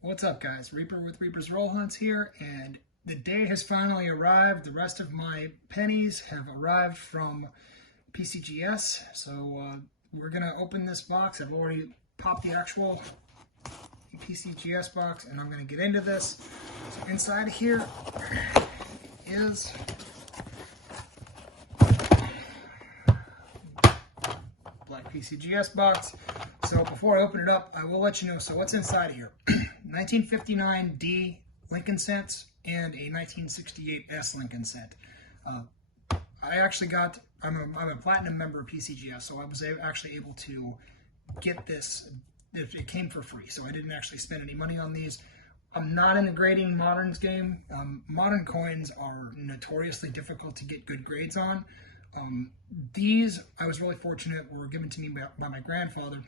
What's up, guys? Reaper with Reaper's Roll Hunts here, and the day has finally arrived. The rest of my pennies have arrived from PCGS, so we're going to open this box. I've already popped the actual PCGS box, and I'm going to get into this. So inside here is black PCGS box. So before I open it up, I will let you know. So what's inside here? 1959 D Lincoln cents and a 1968 S Lincoln cent. I actually got, I'm a platinum member of PCGS, so I was actually able to get this. It came for free, so I didn't actually spend any money on these. I'm not in a grading moderns game. Modern coins are notoriously difficult to get good grades on. These, I was really fortunate, were given to me by my grandfather,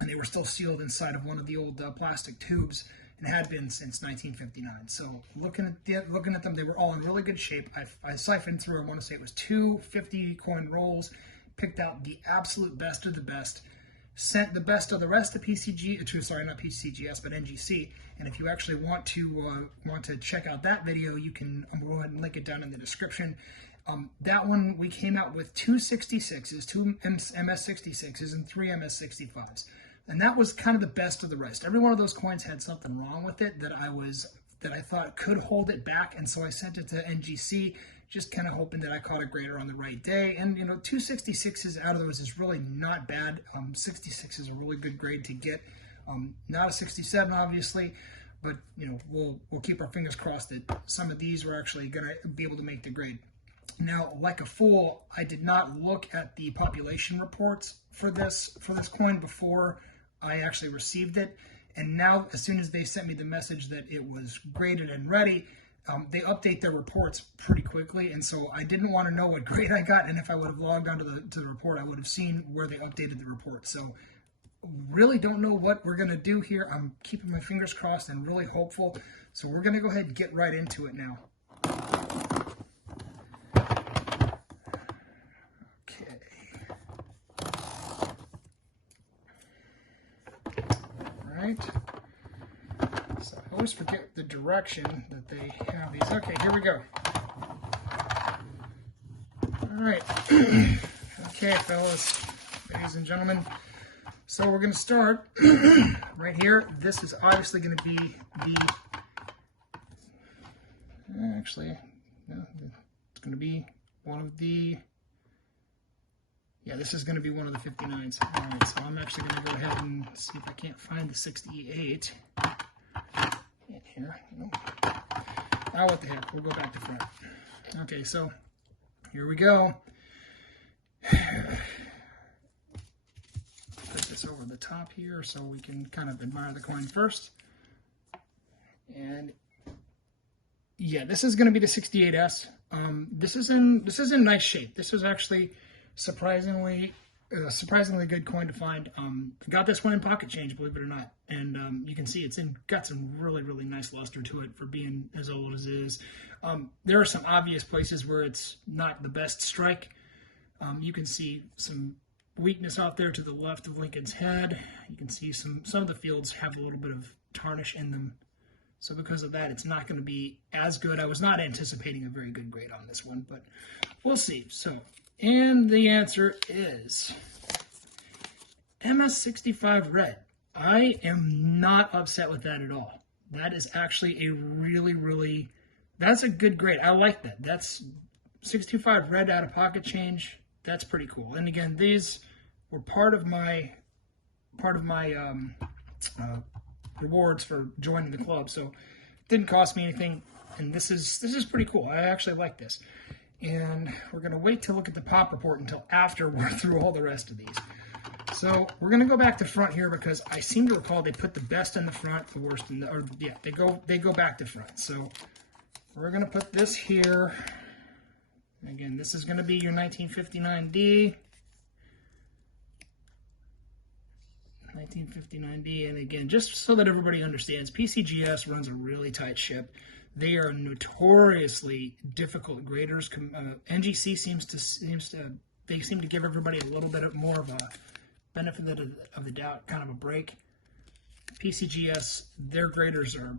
and they were still sealed inside of one of the old plastic tubes, and had been since 1959. So looking at them, they were all in really good shape. I siphoned through, I want to say it was 2 50-coin rolls, picked out the absolute best of the best, sent the best of the rest of PCG, not PCGS, but NGC. And if you actually want to check out that video, you can go ahead and link it down in the description. That one, we came out with 2 66s, 2 MS66s, and 3 MS65s. And that was kind of the best of the rest. Every one of those coins had something wrong with it that I thought could hold it back, and so I sent it to NGC, just kind of hoping that I caught a grader on the right day. And 2 66s out of those is really not bad. 66 is a really good grade to get. Not a 67, obviously, but we'll keep our fingers crossed that some of these were actually going to be able to make the grade. Now, like a fool, I did not look at the population reports for this coin before I actually received it. And now, as soon as they sent me the message that it was graded and ready, they update their reports pretty quickly. And so I didn't want to know what grade I got, and if I would have logged onto the report, I would have seen where they updated the report. So really don't know what we're going to do here. I'm keeping my fingers crossed and really hopeful. So we're going to go ahead and get right into it now. So I always forget the direction that they have these. Okay, here we go. All right. Okay, fellas, ladies and gentlemen. So we're going to start right here. This is obviously going to be the, actually, no, it's going to be one of the, yeah, this is going to be one of the 59s. All right, so I'm actually going to go ahead and see if I can't find the 68 in here. No. Oh, what the heck, we'll go back to front. Okay, so here we go. Put this over the top here so we can kind of admire the coin first. And yeah, this is going to be the 68S. This is in nice shape. This is actually surprisingly good coin to find. Got this one in pocket change, believe it or not, and you can see it's got some really nice luster to it for being as old as it is. There are some obvious places where it's not the best strike. You can see some weakness out there to the left of Lincoln's head. You can see some of the fields have a little bit of tarnish in them, so because of that, it's not going to be as good. I was not anticipating a very good grade on this one, but we'll see. So. And the answer is MS65 red. I am not upset with that at all. That is actually a really, that's a good grade. I like that. That's 65 red out of pocket change. That's pretty cool. And again, these were part of my rewards for joining the club, so it didn't cost me anything. And this is pretty cool. I actually like this. And we're going to wait to look at the pop report until after we're through all the rest of these. So we're going to go back to front here because I seem to recall they put the best in the front, the worst in the, or yeah, they go back to front. So we're going to put this here. Again, this is going to be your 1959D. 1959D, and again, just so that everybody understands, PCGS runs a really tight ship. They are notoriously difficult graders. NGC seems to give everybody a little bit more of a benefit of the doubt, kind of a break. PCGS, their graders are,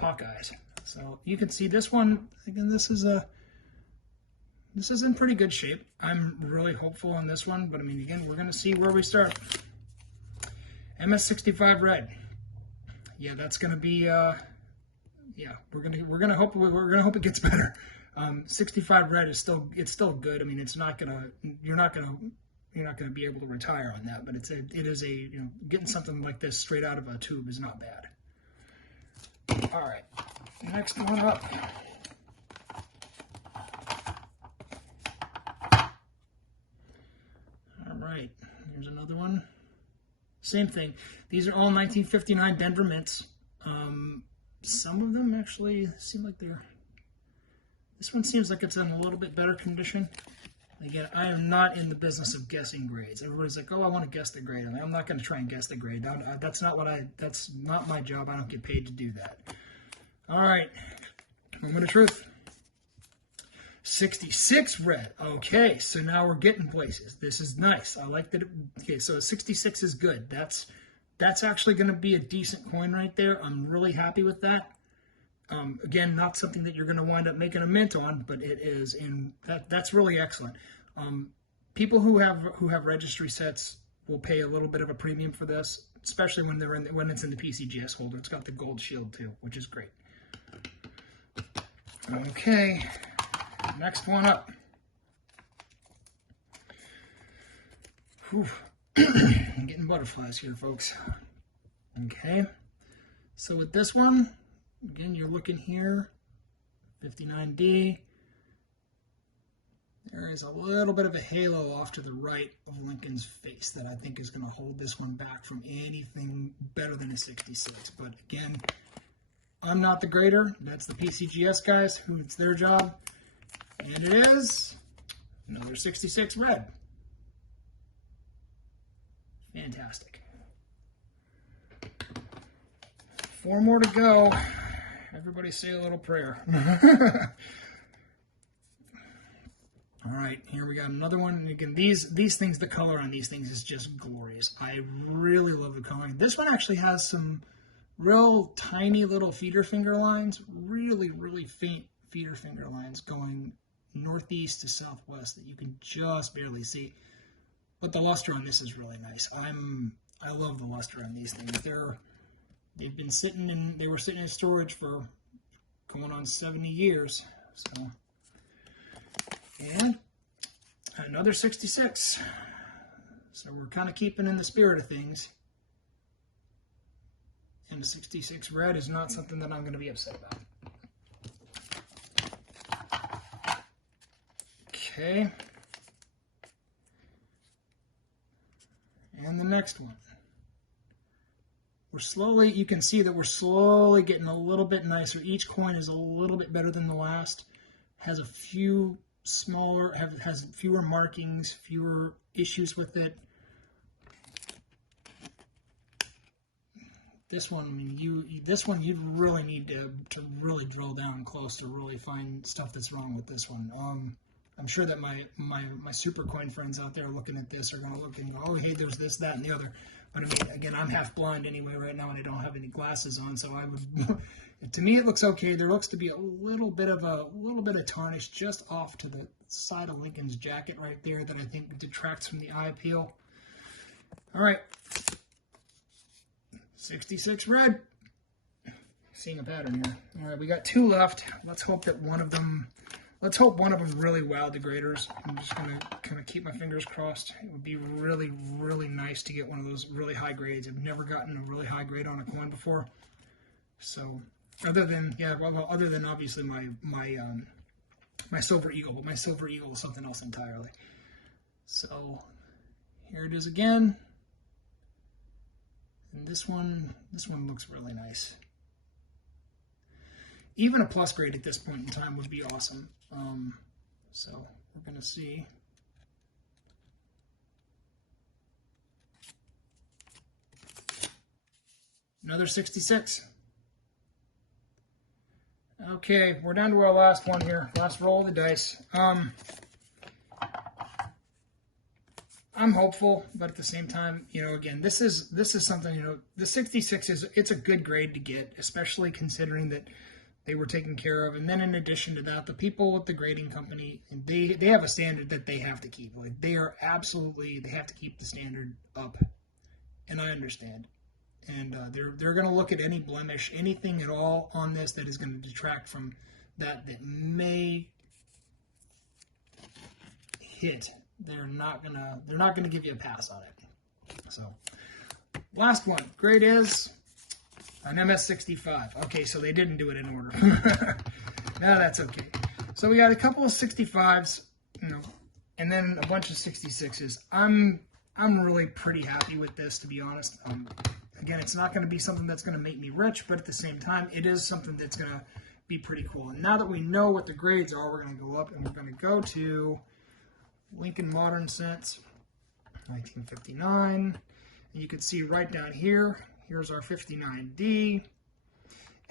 Hawkeyes. So you can see this one again. This is in pretty good shape. I'm really hopeful on this one, but I mean, again, we're going to see where we start. MS65 red. Yeah, that's going to be. Yeah, we're gonna hope it gets better. 65 red is still good. I mean, it's not gonna you're not gonna be able to retire on that, but it is getting something like this straight out of a tube is not bad. All right, next one up. All right, here's another one. Same thing. These are all 1959 Denver Mints. Some of them actually seem like they're... This one seems like it's in a little bit better condition. Again, I am not in the business of guessing grades. Everybody's like, oh, I want to guess the grade. I'm not going to try and guess the grade. That's not my job. I don't get paid to do that. All right. Moment of truth. 66 red. Okay, so now we're getting places. This is nice. I like that. Okay, so 66 is good. That's actually going to be a decent coin right there. I'm really happy with that. Again, not something that you're going to wind up making a mint on, but it is that's really excellent. People who have registry sets will pay a little bit of a premium for this, especially when it's in the PCGS holder. It's got the gold shield too, which is great. Okay, next one up. Whew. I'm getting butterflies here, folks. Okay, so with this one, again, you're looking here, 59D. There is a little bit of a halo off to the right of Lincoln's face that I think is going to hold this one back from anything better than a 66. But again, I'm not the grader. That's the PCGS guys, who it's their job. And it is another 66 red. Fantastic. 4 more to go. Everybody say a little prayer. All right, here we got another one. And again, these things, the color on these things is just glorious. I really love the coloring. This one actually has some real tiny little feeder finger lines, really, really faint feeder finger lines going northeast to southwest that you can just barely see. But the luster on this is really nice. I love the luster on these things. They were sitting in storage for going on 70 years. So, and another 66. So we're kind of keeping in the spirit of things. And the 66 red is not something that I'm going to be upset about. Okay. And the next one. You can see that we're slowly getting a little bit nicer. Each coin is a little bit better than the last. Has a few has fewer markings, fewer issues with it. This one, I mean, you'd really need to really drill down close to really find stuff that's wrong with this one. I'm sure that my super coin friends out there looking at this are going to look and go, oh, hey, there's this, that, and the other. But I mean, again, I'm half blind anyway right now, and I don't have any glasses on, so I would. To me, it looks okay. There looks to be a little bit of tarnish just off to the side of Lincoln's jacket right there that I think detracts from the eye appeal. All right, 66 red. Seeing a pattern here. All right, we got 2 left. Let's hope one of them really wowed the graders. I'm just gonna kind of keep my fingers crossed. It would be really, really nice to get one of those really high grades. I've never gotten a really high grade on a coin before. So, other than obviously my Silver Eagle. My Silver Eagle is something else entirely. So, here it is again. And this one looks really nice. Even a plus grade at this point in time would be awesome. So we're going to see. Another 66. Okay, we're down to our last one here. Last roll of the dice. I'm hopeful, but at the same time, again, this is something, the 66 it's a good grade to get, especially considering that they were taken care of. And then in addition to that, the people with the grading company, they have a standard that they have to keep. Like, they have to keep the standard up. And I understand. And they're going to look at any blemish, anything at all on this that is going to detract from that may hit. They're not gonna give you a pass on it. So, last one. Grade is an MS65. Okay, so they didn't do it in order. No, that's okay. So we got a couple of 65s, and then a bunch of 66s. I'm really pretty happy with this, to be honest. Again, it's not going to be something that's going to make me rich, but at the same time, it is something that's going to be pretty cool. And now that we know what the grades are, we're going to go up and we're going to go to Lincoln Modern Sense, 1959. And you can see right down here, here's our 59D.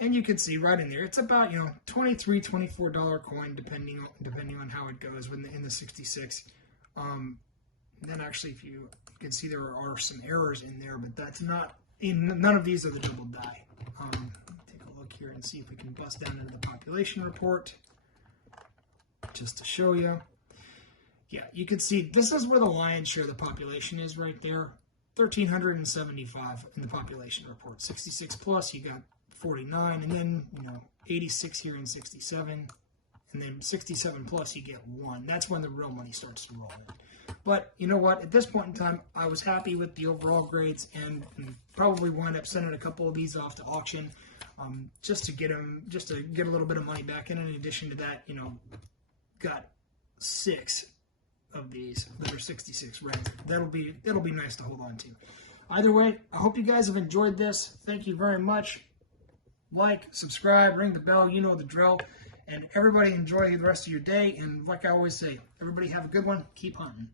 And you can see right in there, it's about, $23, $24 coin, depending on how it goes in the 66. Then actually, if you can see, there are some errors in there, but that's not, none of these are the double die. Take a look here and see if we can bust down into the population report, just to show you. Yeah, you can see this is where the lion's share of the population is right there. 1,375 in the population report. 66 plus, you got 49, and then 86 here in 67, and then 67 plus, you get 1. That's when the real money starts to roll in. But you know what? At this point in time, I was happy with the overall grades, and probably wind up sending a couple of these off to auction, just to get a little bit of money back in. In addition to that, got 6 of these that are 66 reds. It'll be nice to hold on to. Either way, I hope you guys have enjoyed this. Thank you very much. Like, subscribe, ring the bell, you know the drill. And everybody enjoy the rest of your day. And like I always say, everybody have a good one. Keep hunting.